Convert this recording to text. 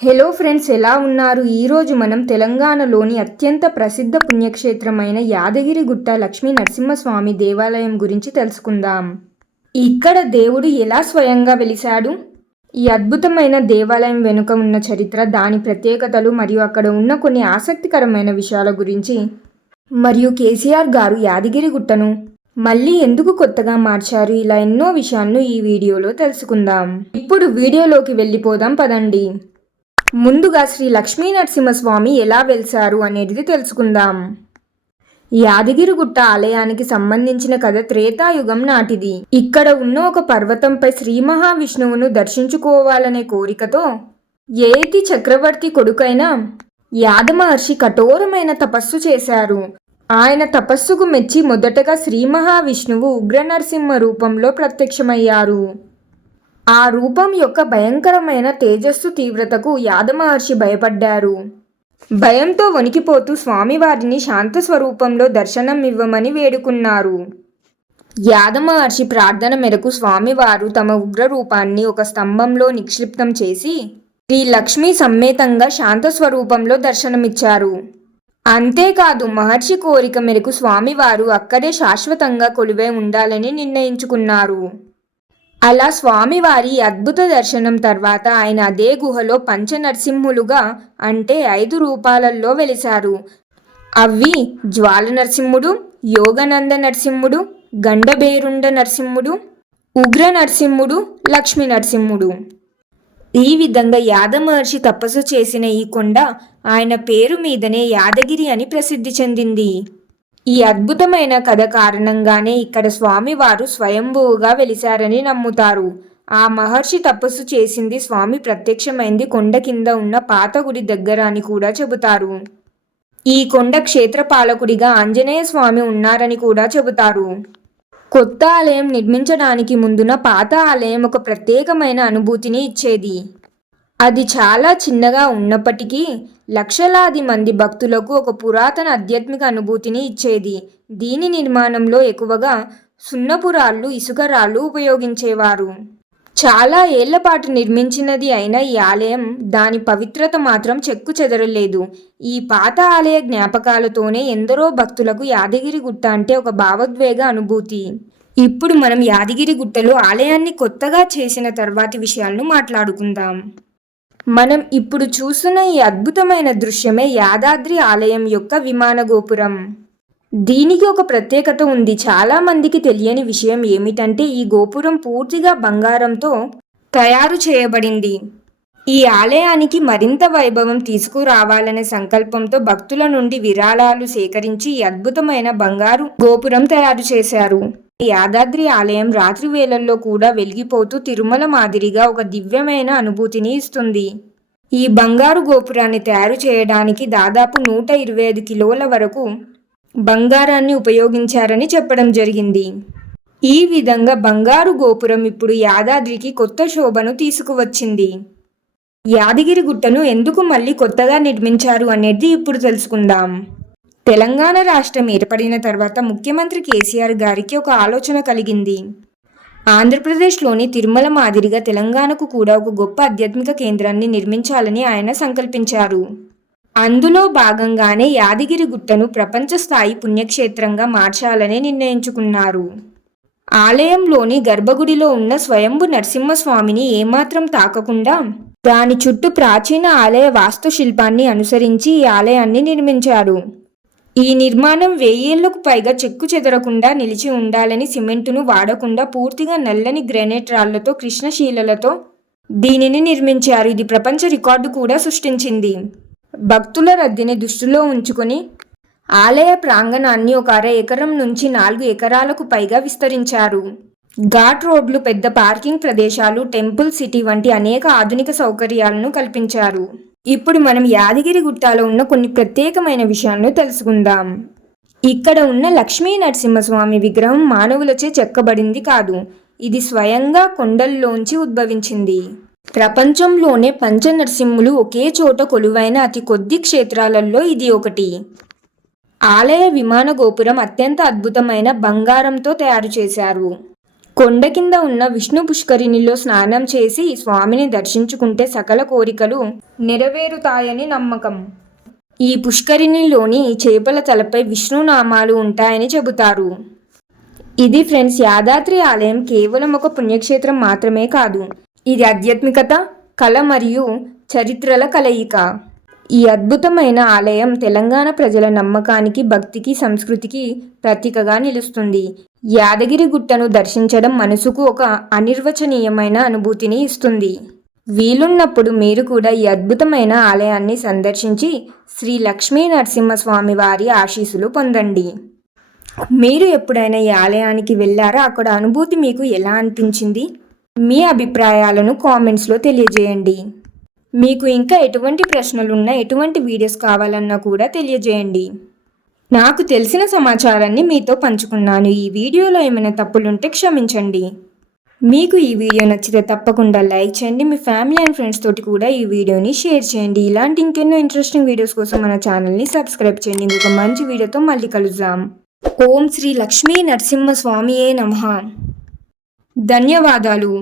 Hello friends ఎలా ఉన్నారు? ఈరోజు మనం తెలంగాణలోని అత్యంత ప్రసిద్ధ పుణ్యక్షేత్రమైన యాదగిరిగుట్ట లక్ష్మీ నరసింహస్వామి దేవాలయం గురించి తెలుసుకుందాం. ఇక్కడ దేవుడు ఎలా స్వయంగా వెలిశాడు? ఈ అద్భుతమైన దేవాలయం వెనుక ఉన్న చరిత్ర దాని ప్రత్యేకతలు మరియు అక్కడ ఉన్న కొన్ని ఆసక్తికరమైన విషయాల గురించి మరియు కేసీఆర్ గారు యాదగిరిగుట్టను మళ్ళీ ఎందుకు కొత్తగా మార్చారు? ఇలా ఎన్నో విషయాలను ఈ వీడియోలో తెలుసుకుందాం. ఇప్పుడు వీడియోలోకి వెళ్ళిపోదాం పదండి. ముందుగా శ్రీ లక్ష్మీ నరసింహస్వామి ఎలా వెలిశారు అనేది తెలుసుకుందాం. యాదగిరిగుట్ట ఆలయానికి సంబంధించిన కథ త్రేతాయుగం నాటిది. ఇక్కడ ఉన్న ఒక పర్వతంపై శ్రీ మహావిష్ణువును దర్శించుకోవాలనే కోరికతో ఏతి చక్రవర్తి కొడుకైన యాదమహర్షి కఠోరమైన తపస్సు చేశారు. ఆయన తపస్సుకు మెచ్చి మొదటగా శ్రీ మహావిష్ణువు ఉగ్ర నరసింహ రూపంలో ప్రత్యక్షమయ్యారు. ఆ రూపం యొక్క భయంకరమైన తేజస్సు తీవ్రతకు యాదమహర్షి భయపడ్డారు. భయంతో వణికిపోతూ స్వామివారిని శాంత స్వరూపంలో దర్శనం ఇవ్వమని వేడుకున్నారు. యాదమహర్షి ప్రార్థన మేరకు స్వామివారు తమ ఉగ్ర రూపాన్ని ఒక స్తంభంలో నిక్షిప్తం చేసి శ్రీ లక్ష్మీ సమ్మేతంగా శాంత స్వరూపంలో దర్శనమిచ్చారు. అంతేకాదు మహర్షి కోరిక మేరకు స్వామివారు అక్కడే శాశ్వతంగా కొలువై ఉండాలని నిర్ణయించుకున్నారు. అలా స్వామివారి అద్భుత దర్శనం తర్వాత ఆయన అదే గుహలో పంచనరసింహులుగా అంటే ఐదు రూపాలలో వెలిశారు. అవి జ్వాల నరసింహుడు యోగనంద నరసింహుడు గండబేరుండ నరసింహుడు ఉగ్ర నరసింహుడు లక్ష్మీ నరసింహుడు. ఈ విధంగా యాదమహర్షి తపస్సు చేసిన ఈ కొండ ఆయన పేరు మీదనే యాదగిరి అని ప్రసిద్ధి చెందింది. ఈ అద్భుతమైన కథ కారణంగానే ఇక్కడ స్వామివారు స్వయంభువుగా వెలిశారని నమ్ముతారు. ఆ మహర్షి తపస్సు చేసింది స్వామి ప్రత్యక్షమైంది కొండ కింద ఉన్న పాత గుడి దగ్గర అని కూడా చెబుతారు. ఈ కొండ క్షేత్రపాలకుడిగా ఆంజనేయ స్వామి ఉన్నారని కూడా చెబుతారు. కొత్త ఆలయం నిర్మించడానికి ముందున పాత ఆలయం ఒక ప్రత్యేకమైన అనుభూతిని ఇచ్చేది. అది చాలా చిన్నగా ఉన్నప్పటికీ లక్షలాది మంది భక్తులకు ఒక పురాతన ఆధ్యాత్మిక అనుభూతిని ఇచ్చేది. దీని నిర్మాణంలో ఎక్కువగా సున్నపురాళ్ళు ఇసుకరాళ్ళు ఉపయోగించేవారు. చాలా ఏళ్ళపాటు నిర్మించినది అయిన ఈ ఆలయం దాని పవిత్రత మాత్రం చెక్కు చెదరలేదు. ఈ పాత ఆలయ జ్ఞాపకాలతోనే ఎందరో భక్తులకు యాదగిరి గుట్ట అంటే ఒక భావోద్వేగ అనుభూతి. ఇప్పుడు మనం యాదగిరి గుట్టలో ఆలయాన్ని కొత్తగా చేసిన తర్వాతి విషయాలను మాట్లాడుకుందాం. మనం ఇప్పుడు చూస్తున్న ఈ అద్భుతమైన దృశ్యమే యాదాద్రి ఆలయం యొక్క విమాన గోపురం. దీనికి ఒక ప్రత్యేకత ఉంది. చాలా మందికి తెలియని విషయం ఏమిటంటే ఈ గోపురం పూర్తిగా బంగారంతో తయారు చేయబడింది. ఈ ఆలయానికి మరింత వైభవం తీసుకురావాలనే సంకల్పంతో భక్తుల నుండి విరాళాలు సేకరించి ఈ అద్భుతమైన బంగారు గోపురం తయారు చేశారు. యాదాద్రి ఆలయం రాత్రి వేళల్లో కూడా వెలిగిపోతూ తిరుమల మాదిరిగా ఒక దివ్యమైన అనుభూతిని ఇస్తుంది. ఈ బంగారు గోపురాన్ని తయారు చేయడానికి దాదాపు నూట ఇరవై ఐదు కిలోల వరకు బంగారాన్ని ఉపయోగించారని చెప్పడం జరిగింది. ఈ విధంగా బంగారు గోపురం ఇప్పుడు యాదాద్రికి కొత్త శోభను తీసుకువచ్చింది. యాదగిరి గుట్టను ఎందుకు మళ్ళీ కొత్తగా నిర్మించారు అనేది ఇప్పుడు తెలుసుకుందాం. తెలంగాణ రాష్ట్రం ఏర్పడిన తర్వాత ముఖ్యమంత్రి కేసీఆర్ గారికి ఒక ఆలోచన కలిగింది. ఆంధ్రప్రదేశ్లోని తిరుమల మాదిరిగా తెలంగాణకు కూడా ఒక గొప్ప ఆధ్యాత్మిక కేంద్రాన్ని నిర్మించాలని ఆయన సంకల్పించారు. అందులో భాగంగానే యాదగిరి గుట్టను ప్రపంచ స్థాయి పుణ్యక్షేత్రంగా మార్చాలని నిర్ణయించుకున్నారు. ఆలయంలోని గర్భగుడిలో ఉన్న స్వయంభు నరసింహస్వామిని ఏమాత్రం తాకకుండా దాని చుట్టూ ప్రాచీన ఆలయ వాస్తుశిల్పాన్ని అనుసరించి ఈ ఆలయాన్ని నిర్మించారు. ఈ నిర్మాణం వెయ్యేళ్ళకు పైగా చెక్కు చెదరకుండా నిలిచి ఉండాలని సిమెంటును వాడకుండా పూర్తిగా నల్లని గ్రానైట్ రాళ్ళతో కృష్ణశీలలతో దీనిని నిర్మించారు. ఇది ప్రపంచ రికార్డు కూడా సృష్టించింది. భక్తుల రద్దీని దృష్టిలో ఉంచుకొని ఆలయ ప్రాంగణాన్ని ఒక అర ఎకరం నుంచి నాలుగు ఎకరాలకు పైగా విస్తరించారు. ఘాట్ రోడ్లు పెద్ద పార్కింగ్ ప్రదేశాలు టెంపుల్ సిటీ వంటి అనేక ఆధునిక సౌకర్యాలను కల్పించారు. ఇప్పుడు మనం యాదగిరి గుట్టాలో ఉన్న కొన్ని ప్రత్యేకమైన విషయాలను తెలుసుకుందాం. ఇక్కడ ఉన్న లక్ష్మీ నరసింహస్వామి విగ్రహం మానవులచే చెక్కబడింది కాదు. ఇది స్వయంగా కొండల్లోంచి ఉద్భవించింది. ప్రపంచంలోనే పంచనరసింహులు ఒకే చోట కొలువైన అతి కొద్ది క్షేత్రాలలో ఇది ఒకటి. ఆలయ విమాన గోపురం అత్యంత అద్భుతమైన బంగారంతో తయారు చేశారు. కొండ కింద ఉన్న విష్ణు పుష్కరిణిలో స్నానం చేసి స్వామిని దర్శించుకుంటే సకల కోరికలు నెరవేరుతాయని నమ్మకం. ఈ పుష్కరిణిలోని చేపల తలపై విష్ణు నామాలు ఉంటాయని చెబుతారు. ఇది ఫ్రెండ్స్ యాదాద్రి ఆలయం కేవలం ఒక పుణ్యక్షేత్రం మాత్రమే కాదు. ఇది ఆధ్యాత్మికత కళ మరియు చరిత్రల కలయిక. ఈ అద్భుతమైన ఆలయం తెలంగాణ ప్రజల నమ్మకానికి భక్తికి సంస్కృతికి ప్రతీకగా నిలుస్తుంది. యాదగిరి గుట్టను దర్శించడం మనసుకు ఒక అనిర్వచనీయమైన అనుభూతిని ఇస్తుంది. వీలున్నప్పుడు మీరు కూడా ఈ అద్భుతమైన ఆలయాన్ని సందర్శించి శ్రీ లక్ష్మీ నరసింహస్వామి వారి ఆశీస్సులు పొందండి. మీరు ఎప్పుడైనా ఈ ఆలయానికి వెళ్ళారా? అక్కడ అనుభూతి మీకు ఎలా అనిపించింది? మీ అభిప్రాయాలను కామెంట్స్లో తెలియజేయండి. మీకు ఇంకా ఎటువంటి ప్రశ్నలున్నా ఎటువంటి వీడియోస్ కావాలన్నా కూడా తెలియజేయండి. నాకు తెలిసిన సమాచారాన్ని మీతో పంచుకున్నాను. ఈ వీడియోలో ఏమైనా తప్పులుంటే క్షమించండి. మీకు ఈ వీడియో నచ్చితే తప్పకుండా లైక్ చేయండి. మీ ఫ్యామిలీ అండ్ ఫ్రెండ్స్ తోటి కూడా ఈ వీడియోని షేర్ చేయండి. ఇలాంటి ఇంకెన్నో ఇంట్రెస్టింగ్ వీడియోస్ కోసం మన ఛానల్ని సబ్స్క్రైబ్ చేయండి. ఇంకొక మంచి వీడియోతో మళ్ళీ కలుద్దాం. ఓం శ్రీ లక్ష్మీ నరసింహ స్వామియే నమః. ధన్యవాదాలు.